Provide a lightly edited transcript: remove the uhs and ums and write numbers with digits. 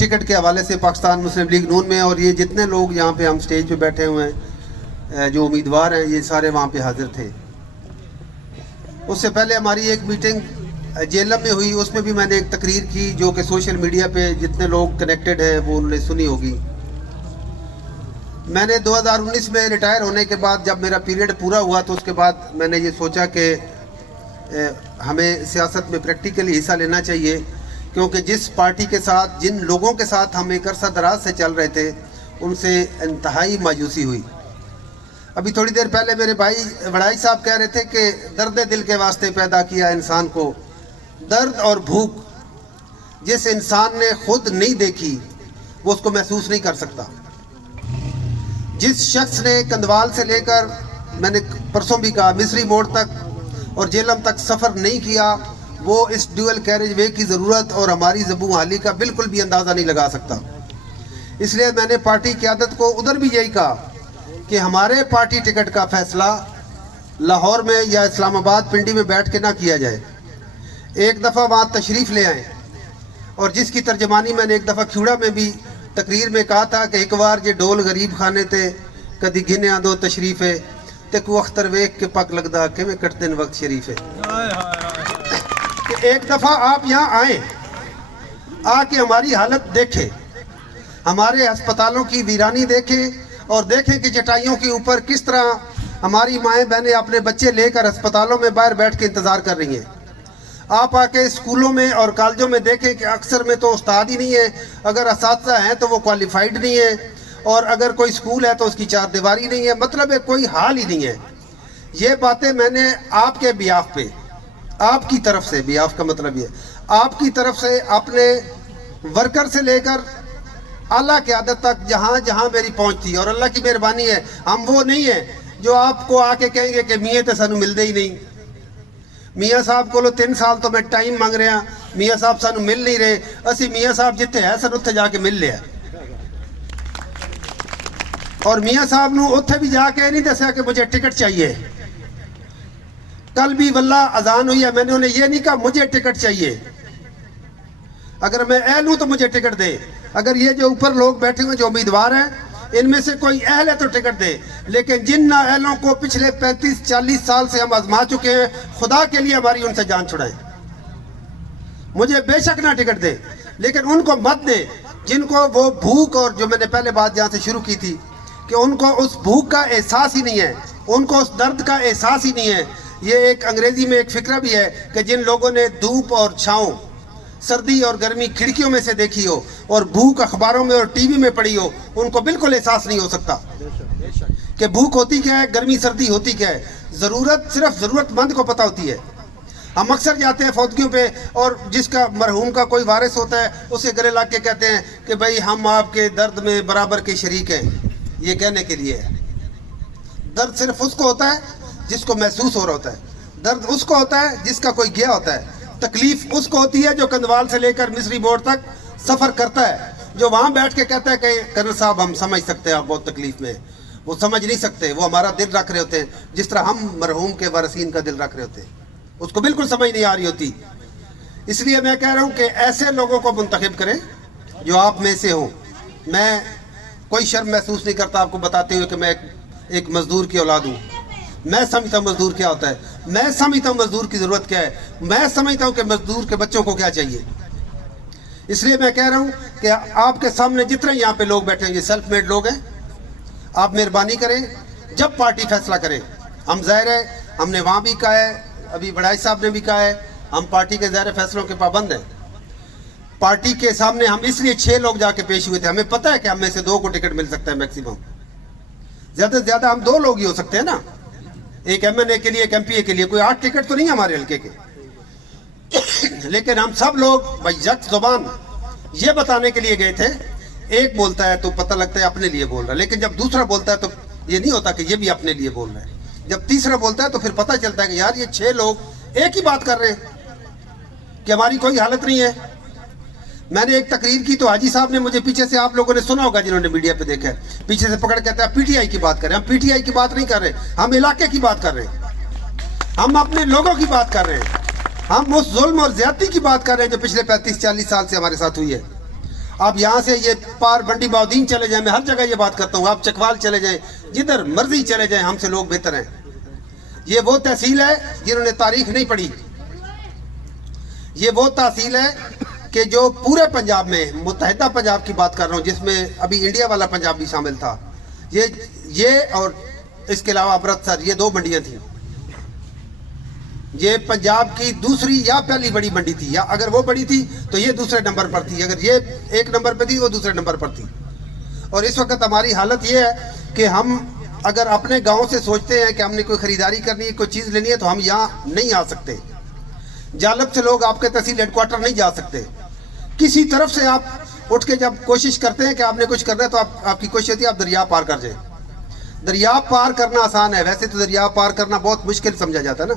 Ticket के हवाले से पाकिस्तान मुस्लिम लीग नून में, और ये जितने लोग यहाँ पे हम स्टेज पे बैठे हुए हैं जो उम्मीदवार हैं, ये सारे वहाँ पे हाजिर थे। उससे पहले हमारी एक मीटिंग जेलम में हुई, उसमें भी मैंने एक तकरीर की जो कि सोशल मीडिया पे जितने लोग कनेक्टेड हैं वो उन्होंने सुनी होगी। मैंने 2019 में रिटायर होने के बाद जब मेरा पीरियड पूरा हुआ तो उसके बाद मैंने ये सोचा कि हमें सियासत में प्रैक्टिकली हिस्सा लेना चाहिए, क्योंकि जिस पार्टी के साथ, जिन लोगों के साथ हम एक अरसा दराज से चल रहे थे, उनसे इंतहाई मायूसी हुई। अभी थोड़ी देर पहले मेरे भाई वड़ाई साहब कह रहे थे कि दर्द दिल के वास्ते पैदा किया इंसान को, दर्द और भूख जिस इंसान ने खुद नहीं देखी वो उसको महसूस नहीं कर सकता। जिस शख्स ने कंदवाल से लेकर, मैंने परसों भी कहा, मिस्री मोड़ तक और जेलम तक सफ़र नहीं किया, वो इस ड्यूअल कैरेज वे की ज़रूरत और हमारी ज़बू हाली का बिल्कुल भी अंदाज़ा नहीं लगा सकता। इसलिए मैंने पार्टी क़यादत को उधर भी यही कहा कि हमारे पार्टी टिकट का फ़ैसला लाहौर में या इस्लामाबाद पिंडी में बैठ के ना किया जाए। एक दफ़ा वहाँ तशरीफ़ ले आएँ, और जिसकी तर्जमानी मैंने एक दफ़ा खिवड़ा में भी तकरीर में कहा था कि एक बार जे डोल गरीब खाने थे कदी गिने दो तशरीफ़े ते को अख्तर वेख के पक लगदा कि मैं कटते न वक्त शरीफ है। कि एक दफ़ा आप यहाँ आए, आके हमारी हालत देखें, हमारे अस्पतालों की वीरानी देखें और देखें कि चटाइयों के ऊपर किस तरह हमारी माएँ बहनें अपने बच्चे लेकर अस्पतालों में बाहर बैठ के इंतज़ार कर रही हैं। आप आके स्कूलों में और कॉलेजों में देखें कि अक्सर में तो उस्ताद ही नहीं है, अगर असातिज़ा हैं तो वो क्वालिफाइड नहीं है, और अगर कोई स्कूल है तो उसकी चार दीवारी नहीं है, मतलब है कोई हाल ही नहीं है। ये बातें मैंने आपके बियाफ पे, आपकी तरफ से, बियाफ का मतलब ये आपकी तरफ से अपने वर्कर से लेकर आला क़यादत तक जहाँ जहाँ मेरी पहुँच थी, और अल्लाह की मेहरबानी है हम वो नहीं है जो आपको आके कहेंगे कि मियाँ तो सानू मिलते ही नहीं, मियाँ साहब को 3 साल तो मैं टाइम मांग रहा, मियाँ साहब सानू मिल नहीं रहे, असी मियाँ साहब जिथे है सन उत्थे जाके मिल लिया, और मियाँ साहब नू उत्थे भी जाके नहीं दसिया कि मुझे टिकट चाहिए। कल भी वल्ला अजान हुई है, मैंने उन्हें ये नहीं कहा मुझे टिकट चाहिए, अगर मैं अहल हूँ तो मुझे टिकट दे। अगर ये जो ऊपर लोग बैठे हुए जो उम्मीदवार हैं इनमें से कोई अहल है तो टिकट दे, लेकिन जिन नाअहलों को पिछले 35-40 साल से हम आजमा चुके हैं, खुदा के लिए हमारी उनसे जान छुड़ाएं। मुझे बेशक ना टिकट दे, लेकिन उनको मत दे जिनको वो भूख, और जो मैंने पहले बात जहाँ से शुरू की थी कि उनको उस भूख का एहसास ही नहीं है, उनको उस दर्द का एहसास ही नहीं है। ये एक अंग्रेजी में एक फिक्रा भी है कि जिन लोगों ने धूप और छाँव, सर्दी और गर्मी खिड़कियों में से देखी हो और भूख अखबारों में और टीवी में पड़ी हो, उनको बिल्कुल एहसास नहीं हो सकता कि भूख होती क्या है, गर्मी सर्दी होती क्या है। ज़रूरत सिर्फ ज़रूरतमंद को पता होती है। हम अक्सर जाते हैं फौतगियों पे, और जिसका मरहूम का कोई वारिस होता है उसे गले लग के कहते हैं कि भाई हम आपके दर्द में बराबर के शरीक हैं। ये कहने के लिए है, दर्द सिर्फ उसको होता है जिसको महसूस हो रहा होता है, दर्द उसको होता है जिसका कोई गया होता है, तकलीफ उसको होती है जो कंदवाल से लेकर मिस्री बोर्ड तक सफ़र करता है, जो वहाँ बैठ के कहता है कि कर्नल साहब हम समझ सकते हैं आप बहुत तकलीफ में। वो समझ नहीं सकते, वो हमारा दिल रख रहे होते हैं जिस तरह हम मरहूम के वारिसीन का दिल रख रहे होते हैं, उसको बिल्कुल समझ नहीं आ रही होती। इसलिए मैं कह रहा हूँ कि ऐसे लोगों को मुंतखब करें जो आप में से हों। मैं कोई शर्म महसूस नहीं करता आपको बताते हुए कि मैं एक मजदूर की औलाद हूँ। मैं समझता हूँ मजदूर क्या होता है, मैं समझता हूँ मजदूर की ज़रूरत क्या है, मैं समझता हूँ कि मजदूर के बच्चों को क्या चाहिए। इसलिए मैं कह रहा हूँ कि आपके सामने जितने यहाँ पे लोग बैठे हैं ये सेल्फ मेड लोग हैं, आप मेहरबानी करें, जब पार्टी फैसला करें, हम ज़ाहिर है हमने वहाँ भी कहा है, अभी वड़ाई साहब ने भी कहा है, हम पार्टी के ज़ाहिर फैसलों के पाबंद हैं। पार्टी के सामने हम इसलिए 6 लोग जाके पेश हुए थे, हमें पता है कि हम में से 2 को टिकट मिल सकता है मैक्सिमम, ज़्यादा से ज़्यादा हम 2 लोग ही हो सकते हैं ना, एक MNA के लिए, एक MPA के लिए, कोई 8 टिकट तो नहीं हमारे हल्के के। लेकिन हम सब लोग भाई यक ज़ुबान ये बताने के लिए गए थे, एक बोलता है तो पता लगता है अपने लिए बोल रहा है, लेकिन जब दूसरा बोलता है तो ये नहीं होता कि ये भी अपने लिए बोल रहा है। जब तीसरा बोलता है तो फिर पता चलता है कि यार ये 6 लोग एक ही बात कर रहे हैं कि हमारी कोई हालत नहीं है। मैंने एक तकरीर की तो हाजी साहब ने मुझे पीछे से, आप लोगों ने सुना होगा जिन्होंने मीडिया पे देखा है, पीछे से पकड़ कहता है PTI की बात कर रहे हैं। हम PTI की बात नहीं कर रहे, हम इलाके की बात कर रहे हैं, हम अपने लोगों की बात कर रहे हैं, हम उस जुल्म और ज्यादती की बात कर रहे हैं जो पिछले 35-40 साल से हमारे साथ हुई है। آپ یہاں سے یہ پار بنڈی باؤدین چلے جائیں، میں ہر جگہ یہ بات کرتا ہوں، آپ چکوال چلے جائیں، جدھر مرضی چلے جائیں، ہم سے لوگ بہتر ہیں. یہ وہ تحصیل ہے جنہوں نے تاریخ نہیں پڑھی. یہ وہ تحصیل ہے کہ جو پورے پنجاب میں، متحدہ پنجاب کی بات کر رہا ہوں، جس میں ابھی انڈیا والا پنجاب بھی شامل تھا، یہ اور اس کے علاوہ امرتسر، یہ 2 منڈیاں تھیں. یہ پنجاب کی دوسری یا پہلی بڑی منڈی تھی، یا اگر وہ بڑی تھی تو یہ دوسرے نمبر پر تھی، اگر یہ 1 نمبر پہ تھی وہ دوسرے نمبر پر تھی. اور اس وقت ہماری حالت یہ ہے کہ ہم اگر اپنے گاؤں سے سوچتے ہیں کہ ہم نے کوئی خریداری کرنی ہے، کوئی چیز لینی ہے، تو ہم یہاں نہیں آ سکتے. جالب سے لوگ آپ کے تحصیل ہیڈ کوارٹر نہیں جا سکتے. کسی طرف سے آپ اٹھ کے جب کوشش کرتے ہیں کہ آپ نے کچھ کرنا ہے، تو آپ کی کوشش ہوتی ہے آپ دریا پار کر جائیں. دریا پار کرنا آسان ہے، ویسے تو دریا پار کرنا بہت مشکل سمجھا جاتا ہے نا.